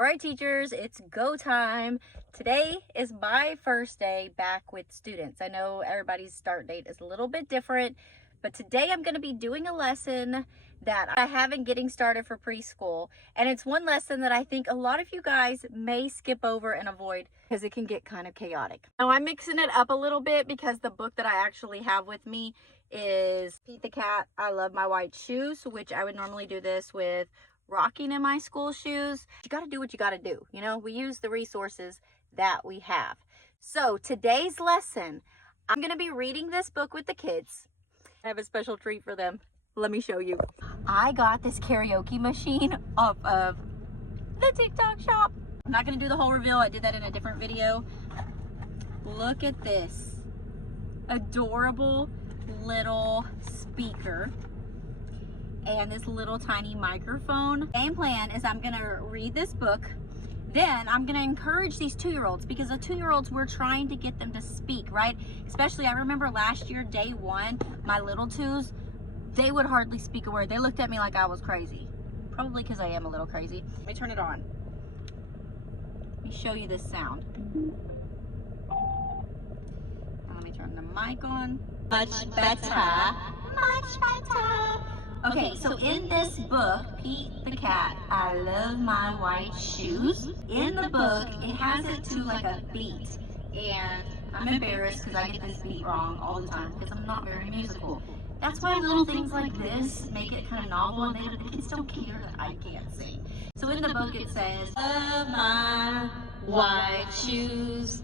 All right, teachers, it's go time. Today is my first day back with students. I know everybody's start date is a little bit different, but today I'm going to be doing a lesson that I have in getting started for preschool. And it's one lesson that I think a lot of you guys may skip over and avoid because it can get kind of chaotic. Now I'm mixing it up a little bit because the book that I actually have with me is Pete the Cat, I Love My White Shoes, which I would normally do this with rocking in my school shoes. You got to do what you got to do. You know, we use the resources that we have. So today's lesson, I'm going to be reading this book with the kids. I have a special treat for them. Let me show you. I got this karaoke machine off of the TikTok shop. I'm not going to do the whole reveal. I did that in a different video. Look at this adorable little speaker and this little tiny microphone. Game plan is I'm gonna read this book, then I'm gonna encourage these 2-year-olds, because the 2-year-olds, we're trying to get them to speak, right? Especially, I remember last year, day one, my little twos, they would hardly speak a word. They looked at me like I was crazy. Probably because I am a little crazy. Let me turn it on. Let me show you this sound. Now let me turn the mic on. Much better. Much better. Okay, so in this book, Pete the Cat, I Love My White Shoes, in the book, it has it to like a beat. And I'm embarrassed because I get this beat wrong all the time because I'm not very musical. That's why little things like this make it kind of novel, and the kids don't care that I can't sing. So in the book it says, Love my white shoes.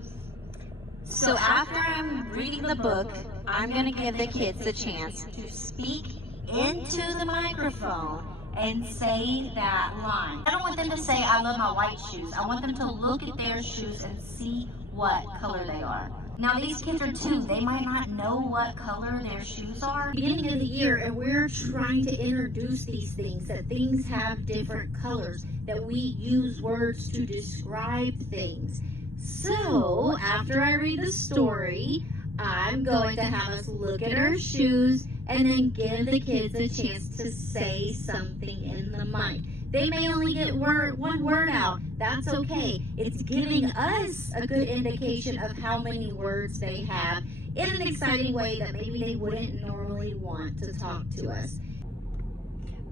So after I'm reading the book, I'm going to give the kids a chance to speak into the microphone and say that line. I don't want them to say, I love my white shoes. I want them to look at their shoes and see what color they are. Now these kids are 2. They might not know what color their shoes are. Beginning of the year, and we're trying to introduce these things, that things have different colors, that we use words to describe things. So after I read the story, I'm going to have us look at our shoes and then give the kids a chance to say something in the mic. They may only get one word out. That's okay. It's giving us a good indication of how many words they have in an exciting way that maybe they wouldn't normally want to talk to us.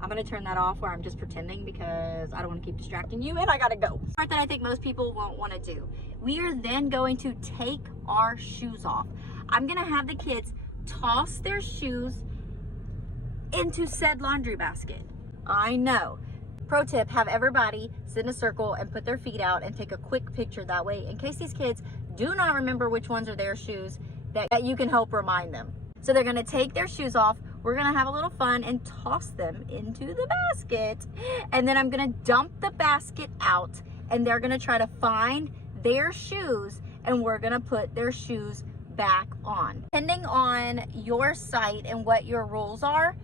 I'm going to turn that off where I'm just pretending because I don't want to keep distracting you, and I got to go. The part that I think most people won't want to do. We are then going to take our shoes off. I'm going to have the kids toss their shoes into said laundry basket. I know. Pro tip, have everybody sit in a circle and put their feet out and take a quick picture. That way, in case these kids do not remember which ones are their shoes, that you can help remind them. So they're going to take their shoes off. We're going to have a little fun and toss them into the basket. And then I'm going to dump the basket out, and they're going to try to find their shoes, and we're going to put their shoes back on. Depending on your site and what your rules are,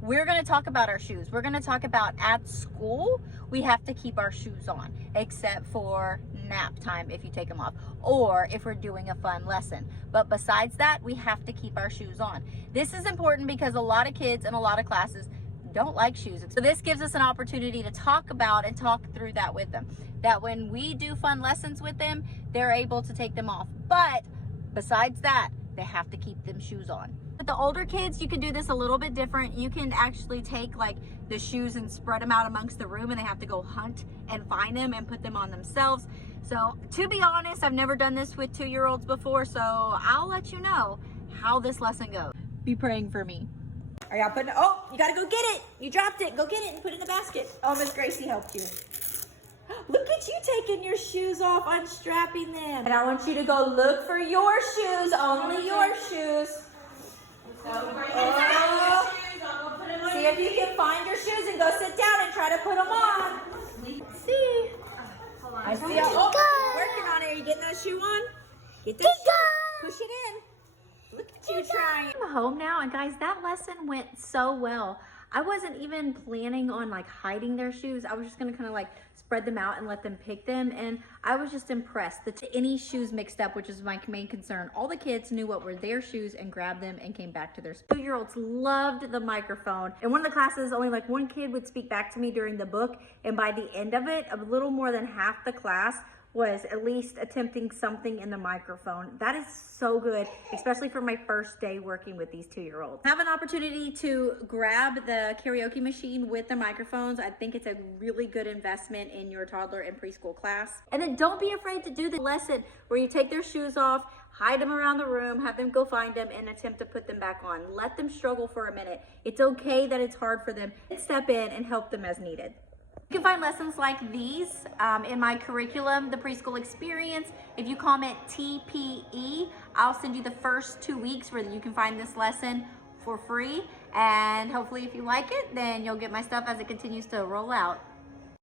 we're going to talk about our shoes. We're going to talk about at school, we have to keep our shoes on, except for nap time if you take them off, or if we're doing a fun lesson. But besides that, we have to keep our shoes on. This is important because a lot of kids in a lot of classes don't like shoes. So this gives us an opportunity to talk about and talk through that with them. That when we do fun lessons with them, they're able to take them off. But besides that, they have to keep them shoes on. With the older kids, you can do this a little bit different. You can actually take like the shoes and spread them out amongst the room, and they have to go hunt and find them and put them on themselves. So to be honest, I've never done this with 2-year-olds before, so I'll let you know how this lesson goes. Be praying for me. Are y'all putting it? Oh, you gotta go get it. You dropped it. Go get it and put it in the basket. Oh, Miss Gracie helped you. Look at you taking your shoes off, unstrapping them. And I want you to go look for your shoes, only your shoes. Oh. See if you can find your shoes and go sit down and try to put them on. Let's see. I see. Oh, working on it. Are you getting that shoe on? Get that shoe. Push it in. Look at you trying. I'm home now, and guys, that lesson went so well. I wasn't even planning on like hiding their shoes. I was just gonna kind of like spread them out and let them pick them. And I was just impressed that any shoes mixed up, which is my main concern, all the kids knew what were their shoes and grabbed them and came back to their school. 2-year-olds loved the microphone. In one of the classes, only like one kid would speak back to me during the book. And by the end of it, a little more than half the class was at least attempting something in the microphone. That is so good, especially for my first day working with these 2-year-olds. Have an opportunity to grab the karaoke machine with the microphones. I think it's a really good investment in your toddler and preschool class. And then don't be afraid to do the lesson where you take their shoes off, hide them around the room, have them go find them and attempt to put them back on. Let them struggle for a minute. It's okay that it's hard for them. Step in and help them as needed. You can find lessons like these in my curriculum, the preschool experience. If you comment TPE, I'll send you the first 2 weeks where you can find this lesson for free. And hopefully if you like it, then you'll get my stuff as it continues to roll out.